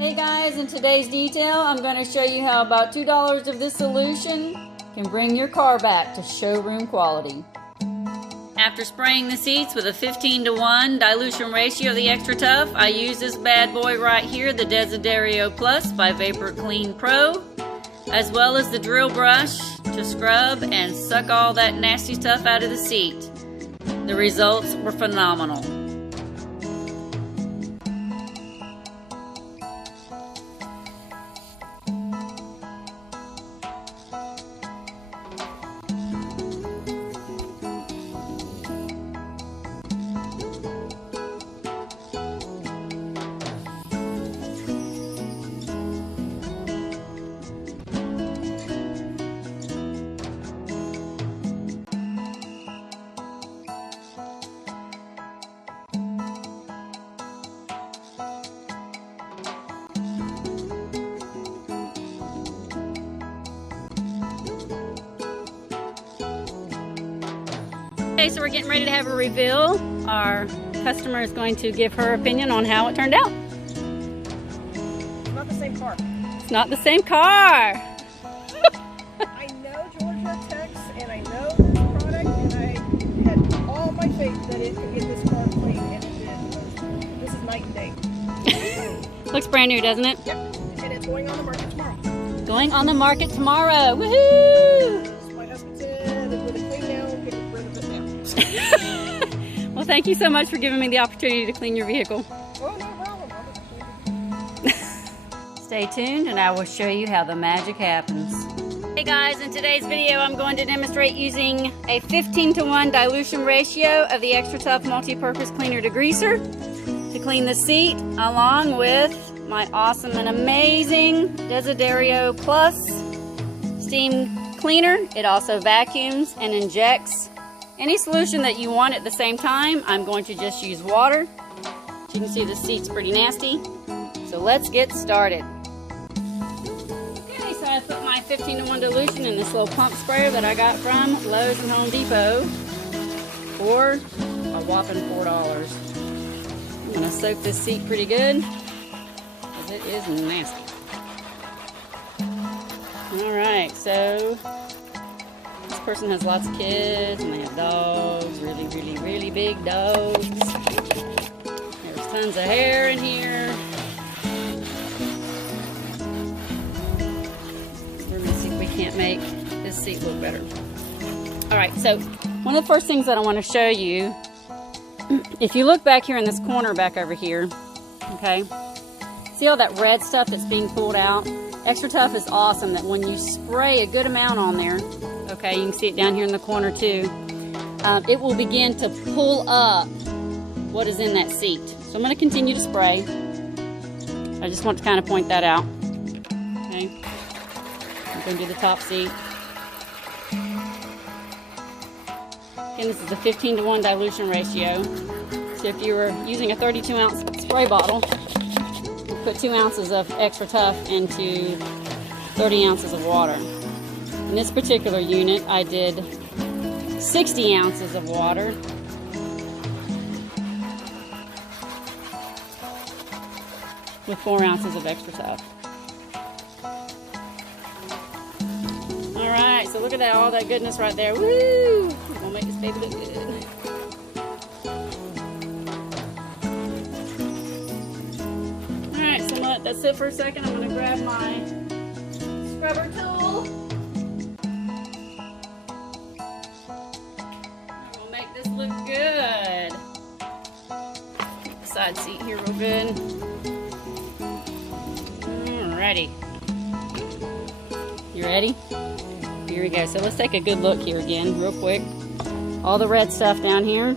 Hey guys, in today's detail, I'm going to show you how about $2 of this solution can bring your car back to showroom quality. After spraying the seats with a 15:1 dilution ratio of the Extra Tough, I use this bad boy right here, the Desiderio Plus by Vapor Clean Pro, as well as the drill brush to scrub and suck all that nasty stuff out of the seat. The results were phenomenal. Okay, so we're getting ready to have a reveal. Our customer is going to give her opinion on how it turned out. It's not the same car. It's not the same car. I know Georgia Tex and I know this product, and I had all my faith that it could get this car clean, and it did. This is night and day. Looks brand new, doesn't it? Yep, and it's going on the market tomorrow. Going on the market tomorrow. Woohoo! So my husband said, with it clean now, get rid of it now. Well, thank you so much for giving me the opportunity to clean your vehicle. Oh, no problem. Stay tuned and I will show you how the magic happens. Hey guys, in today's video I'm going to demonstrate using a 15:1 dilution ratio of the Extra Tough Multi-Purpose Cleaner Degreaser to clean the seat, along with my awesome and amazing Desiderio Plus steam cleaner. It also vacuums and injects any solution that you want at the same time. I'm going to just use water. As you can see, the seat's pretty nasty. So let's get started. Okay, so I put my 15:1 dilution in this little pump sprayer that I got from Lowe's and Home Depot for a whopping $4. I'm gonna soak this seat pretty good because it is nasty. All right, so this person has lots of kids and they have dogs, really big dogs. There's tons of hair in here. We're gonna see if we can't make this seat look better. All right, so one of the first things that I want to show you, if you look back here in this corner back over here, okay, see all that red stuff that's being pulled out? Extra Tough is awesome that when you spray a good amount on there, okay, you can see it down here in the corner too, it will begin to pull up what is in that seat. So I'm going to continue to spray. I just want to kind of point that out. Okay, I'm going to do the top seat. Again, this is a 15:1 dilution ratio. So if you were using a 32-ounce spray bottle, you put 2 ounces of Extra Tough into 30 ounces of water. In this particular unit, I did 60 ounces of water. With 4 ounces of Extra Tough. Alright, so look at that, all that goodness right there. Woo! We're gonna make this baby look good. Alright, so I'm gonna let that sit for a second. I'm gonna grab my scrubber tool. I'm gonna make this look good. Keep the side seat here real good. Alrighty. You ready? Here we go. So let's take a good look here again, real quick. All the red stuff down here.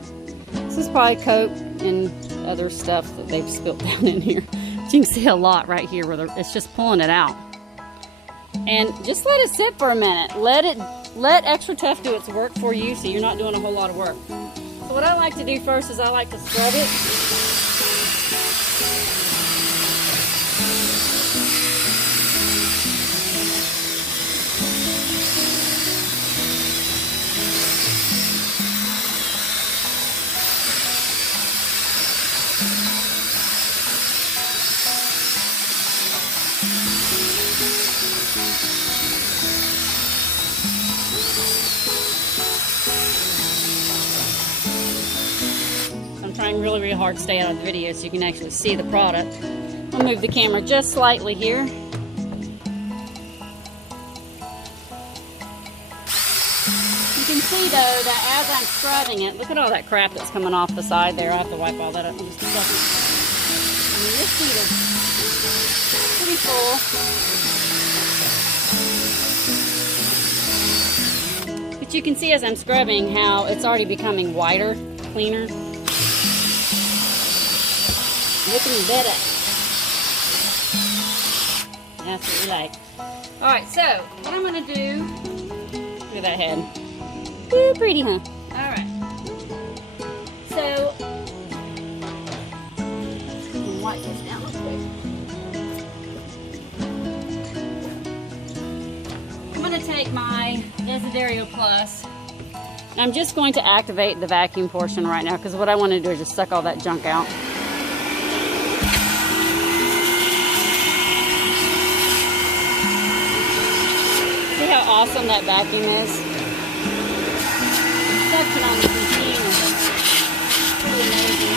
This is probably Coke and other stuff that they've spilt down in here. But you can see a lot right here where it's just pulling it out. And just let it sit for a minute. Let Extra Tough do its work for you, so you're not doing a whole lot of work. So what I like to do first is I like to scrub it. trying really, really hard to stay out of the video so you can actually see the product. I'll move the camera just slightly here. You can see though that as I'm scrubbing it, look at all that crap that's coming off the side there. I have to wipe all that up in just a second. I mean, this seat is pretty full. But you can see as I'm scrubbing how it's already becoming whiter, cleaner. Looking better. That's what we like. Alright, so what I'm going to do, look at that head. Ooh, pretty, huh? Alright. So, I'm going to wipe this down real quick. I'm going to take my Desiderio Plus. And I'm just going to activate the vacuum portion right now because what I want to do is just suck all that junk out. See how awesome that vacuum is? The suction on this machine is pretty amazing.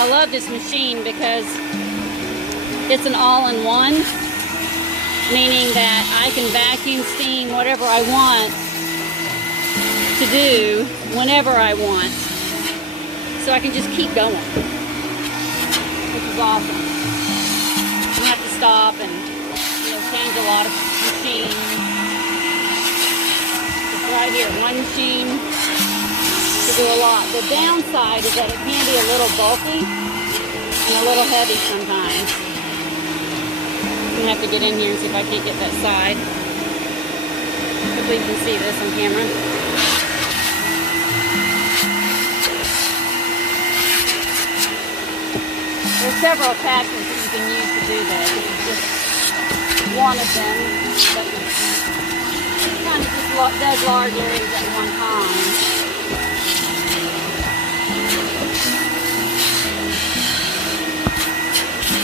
I love this machine because it's an all-in-one, meaning that I can vacuum, steam, whatever I want to do whenever I want. So I can just keep going, which is awesome. I don't have to stop and change a lot of machines. It's right here, one machine to do a lot. The downside is that it can be a little bulky and a little heavy sometimes. I'm gonna have to get in here and see if I can't get that side. Hopefully you can see this on camera. There's several attachments that you can use to do that. This is just one of them, but it kind of just does large areas at one time.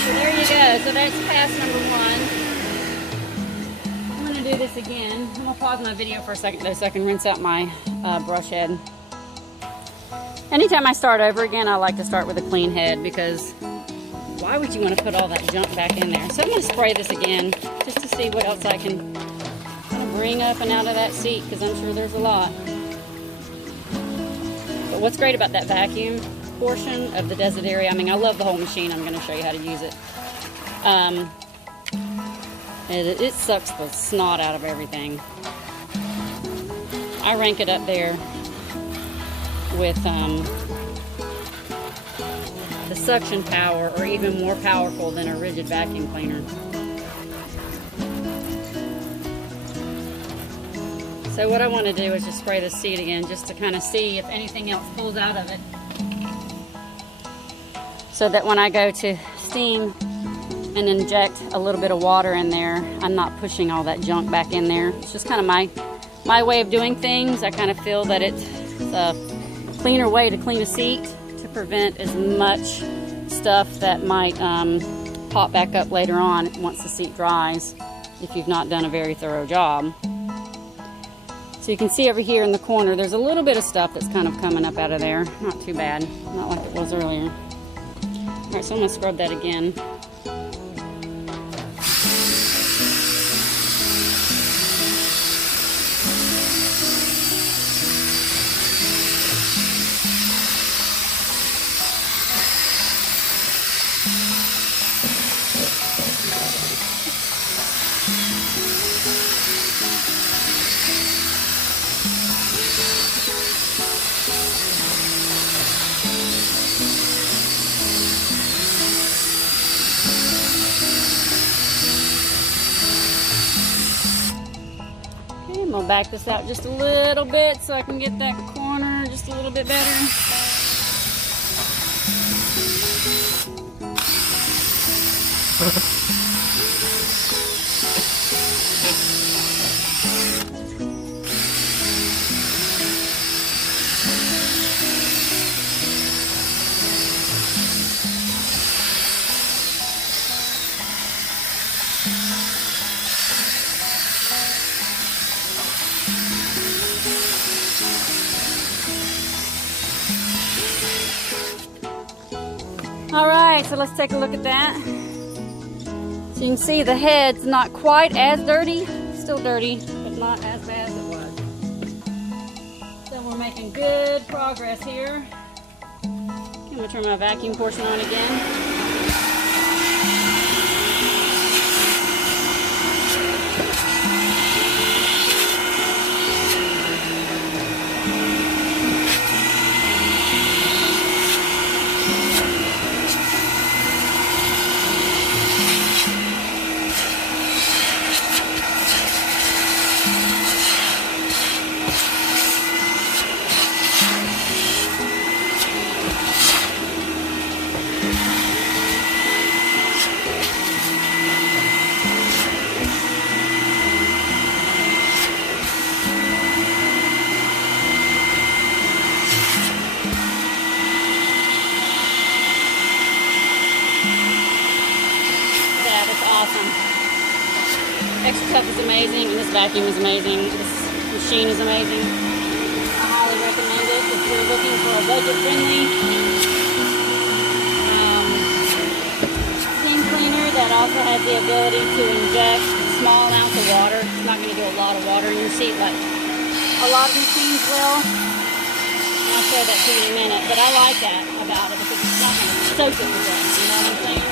So there you go. So that's pass number one. I'm going to do this again. I'm going to pause my video for a second though so I can rinse out my brush head. Anytime I start over again, I like to start with a clean head because why would you want to put all that junk back in there? So I'm going to spray this again just to see what else I can kind of bring up and out of that seat because I'm sure there's a lot. But what's great about that vacuum portion of the Desiderio, I mean, I love the whole machine. I'm going to show you how to use it. It sucks the snot out of everything. I rank it up there with the suction power, or even more powerful than a rigid vacuum cleaner. So what I want to do is just spray the seat again just to kind of see if anything else pulls out of it, so that when I go to steam and inject a little bit of water in there, I'm not pushing all that junk back in there. It's just kind of my way of doing things. I kind of feel that it's a cleaner way to clean a seat to prevent as much stuff that might pop back up later on once the seat dries if you've not done a very thorough job. So you can see over here in the corner there's a little bit of stuff that's kind of coming up out of there. Not too bad, not like it was earlier. Alright, so I'm going to scrub that again. I'll back this out just a little bit so I can get that corner just a little bit better. All right, so let's take a look at that. So you can see the head's not quite as dirty. Still dirty, but not as bad as it was. So we're making good progress here. I'm gonna turn my vacuum portion on again. Awesome. Extra Tough is amazing, and this vacuum is amazing. This machine is amazing. I highly recommend it if you're looking for a budget-friendly steam cleaner that also has the ability to inject small amounts of water. It's not going to do a lot of water in your seat like a lot of machines will. And I'll show that to you in a minute, but I like that about it because it's not going to soak it to death, you know what I'm saying?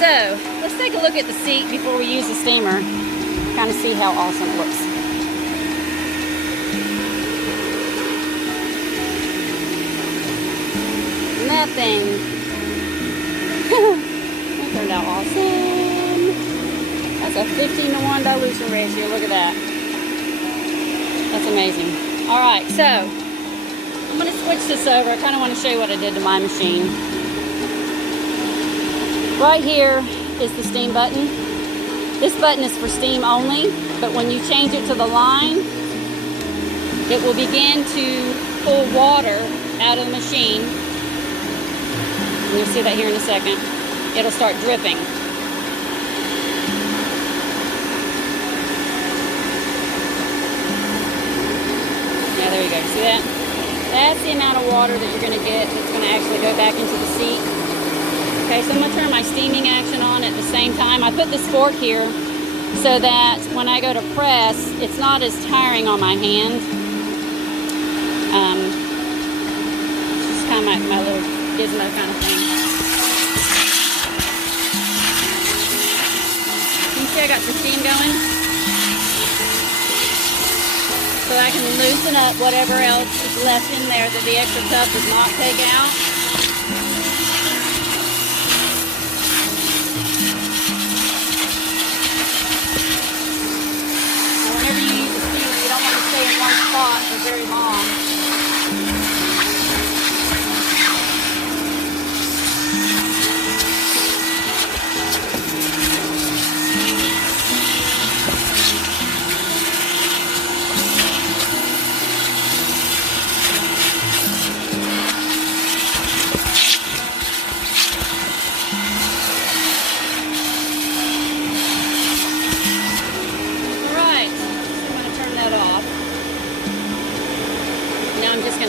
So let's take a look at the seat before we use the steamer, kind of see how awesome it looks. And that thing, that turned out awesome. That's a 15-to-1 dilution ratio, look at that. That's amazing. All right, so I'm gonna switch this over. I kind of want to show you what I did to my machine. Right here is the steam button. This button is for steam only, but when you change it to the line, it will begin to pull water out of the machine. And you'll see that here in a second. It'll start dripping. Yeah, there you go. See that? That's the amount of water that you're going to get that's going to actually go back into the seat. Okay, so I'm going to turn my steaming action on at the same time. I put this fork here so that when I go to press, it's not as tiring on my hand. It's just kind of my little gizmo kind of thing. You can see I got some steam going. So I can loosen up whatever else is left in there that the Extra Tough does not take out. Spot for very long.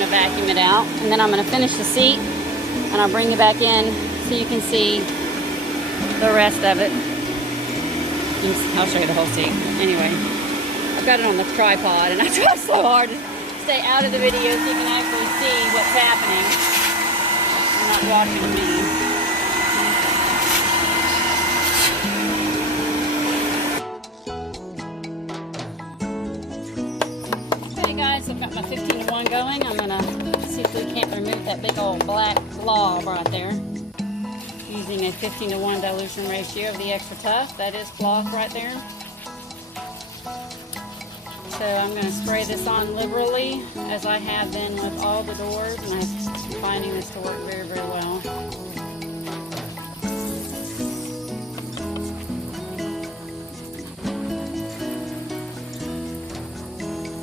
Vacuum it out, and then I'm going to finish the seat and I'll bring you back in so you can see the rest of it. I'll show you the whole seat. Anyway, I've got it on the tripod and I try so hard to stay out of the video so you can actually see what's happening. I'm not watching me. I've got my 15-to-1 going. I'm going to see if we can't remove that big old black blob right there. using a 15:1 dilution ratio of the Extra Tough. That is cloth right there. So I'm going to spray this on liberally, as I have been with all the doors, and I'm finding this to work very, very well.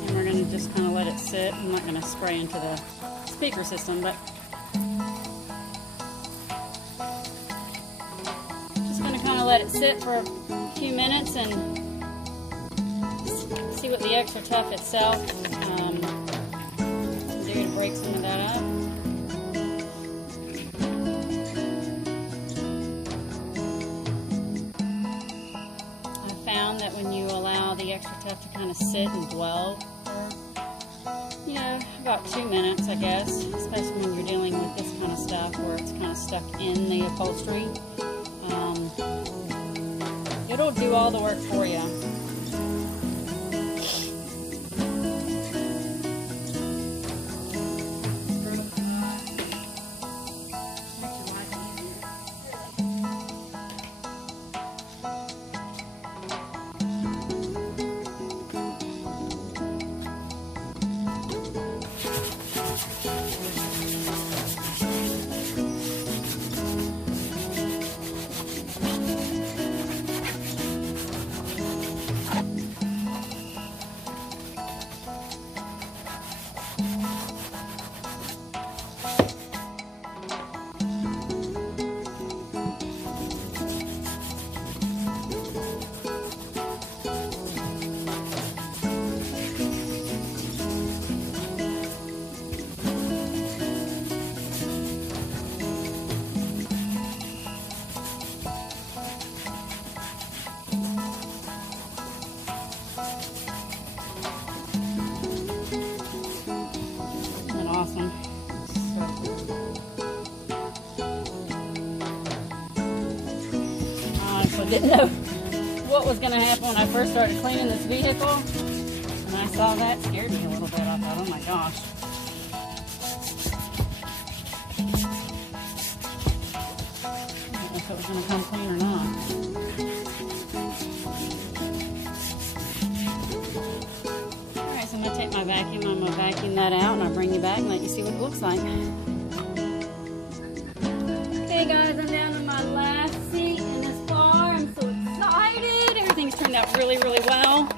And we're going to just kind of let it sit. I'm not going to spray into the speaker system, but just going to kind of let it sit for a few minutes and see what the Extra Tough itself can do to break some of that up. I found that when you allow the Extra Tough to kind of sit and dwell for, you know, about 2 minutes, I guess, especially when you're dealing with this kind of stuff where it's kind of stuck in the upholstery, it'll do all the work for you. Awesome. I honestly didn't know what was going to happen when I first started cleaning this vehicle. And I saw that, scared me a little bit. I thought, oh my gosh. I don't know if it was going to come clean or not. So I'm going to take my vacuum, I'm going to vacuum that out, and I'll bring you back and let you see what it looks like. Okay guys, I'm down to my last seat in this car. I'm so excited. Everything's turned out really, really well.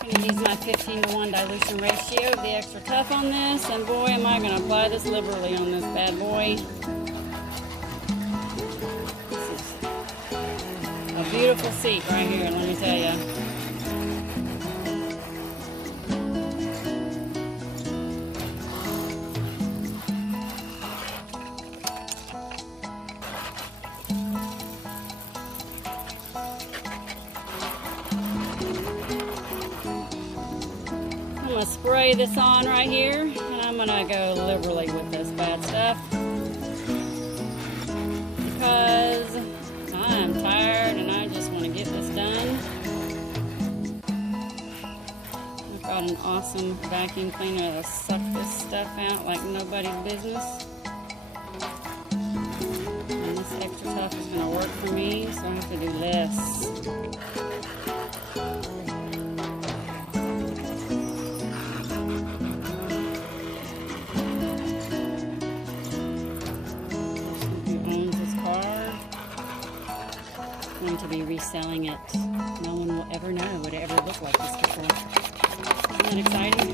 I'm going to use my 15:1 dilution ratio of the Extra Tough on this, and boy am I going to apply this liberally on this bad boy. This is a beautiful seat right here, let me tell you. I'm going to spray this on right here, and I'm going to go liberally with this bad stuff because I'm tired and I just want to get this done. I've got an awesome vacuum cleaner that'll suck this stuff out like nobody's business. And this Extra Tough is going to work for me, so I have to do less. To be reselling it. No one will ever know what it ever looked like this before. Isn't that exciting?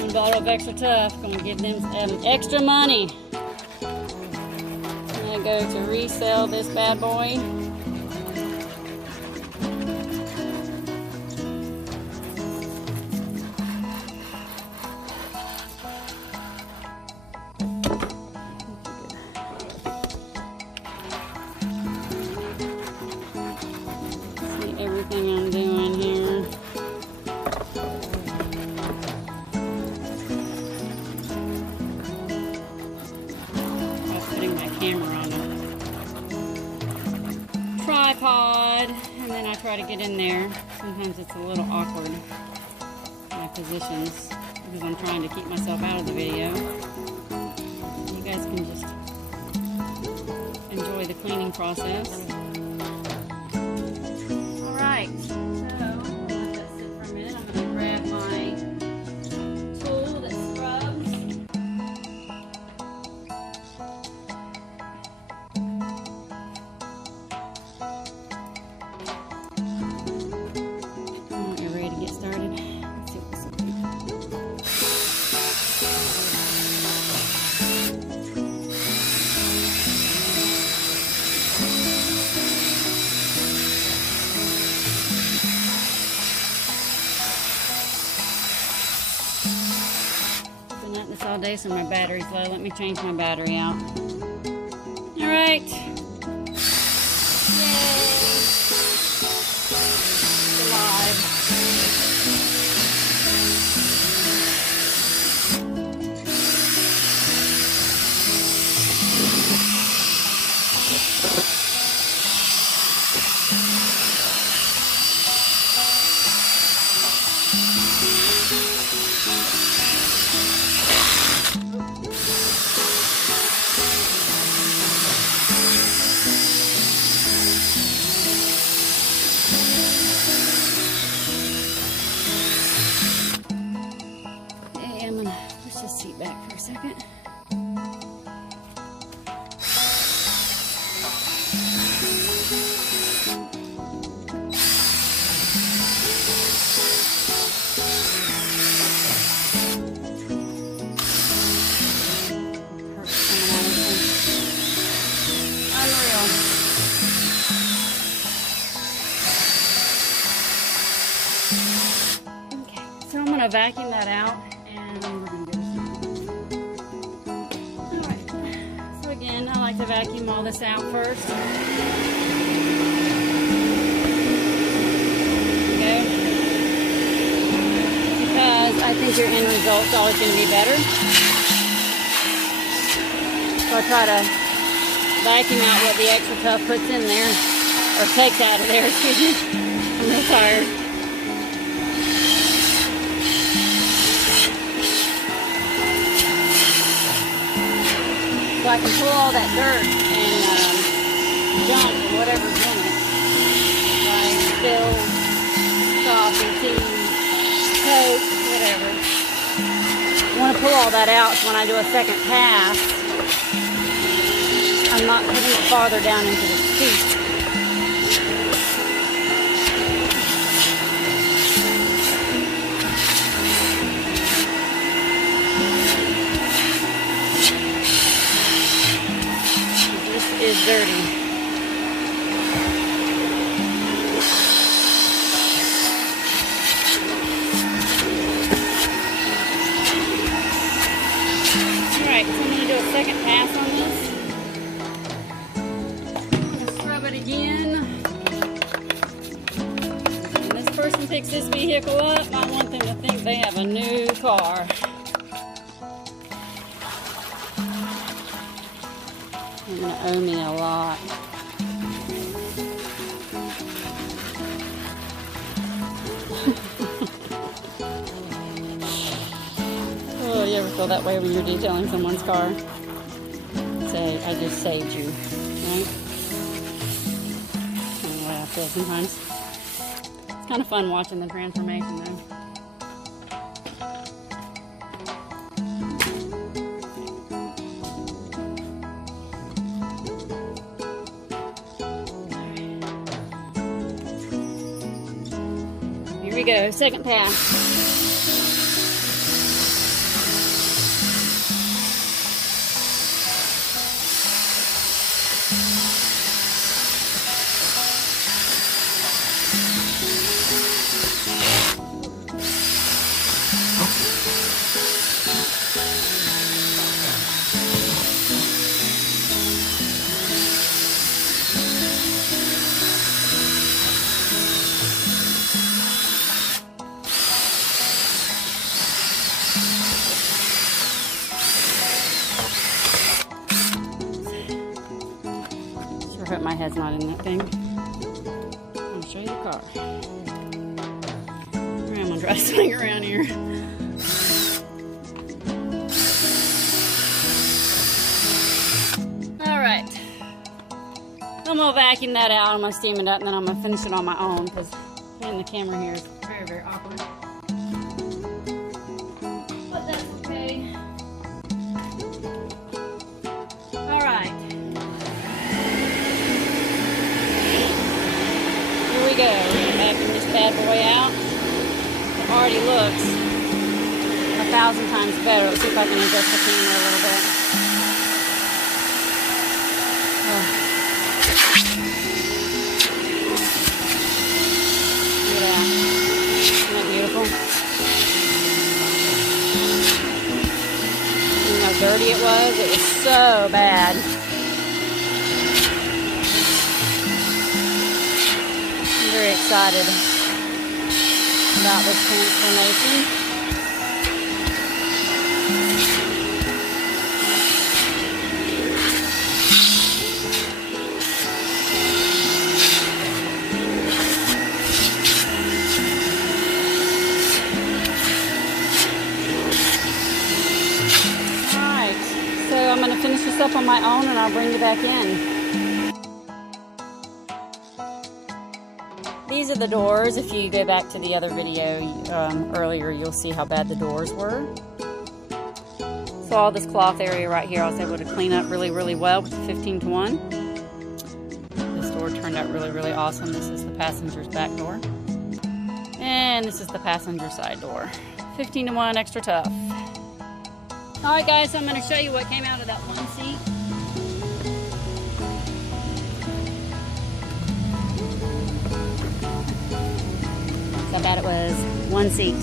One bottle of Extra Tough, gonna give them extra money. I'm gonna go to resell this bad boy. Everything I'm doing here. I'm putting my camera on a tripod, and then I try to get in there. Sometimes it's a little awkward, my positions, because I'm trying to keep myself out of the video. You guys can just the cleaning process. Alright, so I'll let that sit for a minute. I'm going to grab my tool that scrubs. Alright, you're ready to get started. Let's see what this will do. Been at this all day, so my battery's low. Let me change my battery out. All right. Yay. It's alive. Okay, I'm gonna push this seat back for a second. Unreal. Okay, so I'm gonna vacuum that out and we're gonna do this. Alright, so again, I like to vacuum all this out first. Okay. Because I think your end result's always gonna be better. So I try to vacuum out what the extra stuff puts in there, or takes out of there, excuse me. I'm real tired. So I can pull all that dirt and junk and whatever's in it. Like spills, coffee, tea, Coke, whatever. I want to pull all that out so when I do a second pass, I'm not putting it farther down into the seat. This is dirty. Alright, so I'm going to do a second pass on this. Again, when this person picks this vehicle up, I want them to think they have a new car. They're going to owe me a lot. Oh, you ever feel that way when you're detailing someone's car? Say, I just saved you, right? Sometimes. It's kind of fun watching the transformation though. Here we go, second pass. I hope my head's not in that thing. I'll show you the car. I'm gonna try to swing around here. Alright. I'm gonna vacuum that out. I'm gonna steam it up, and then I'm gonna finish it on my own because the camera here is very, very awkward. But that's okay. All right. Here we go. We're gonna vacuum this bad boy out. It already looks 1,000 times better. Let's see if I can adjust the camera a little bit. Oh. Look at that. Isn't that beautiful? You know how dirty it was? It was so bad. I'm very excited about this transformation. I'm going to finish this up on my own and I'll bring you back in. These are the doors. If you go back to the other video earlier, you'll see how bad the doors were. So all this cloth area right here I was able to clean up really, really well with the 15:1. This door turned out really, really awesome. This is the passenger's back door. And this is the passenger side door. 15:1 extra tough. Alright guys, so I'm going to show you what came out of that one seat. That's how bad it was. One seat.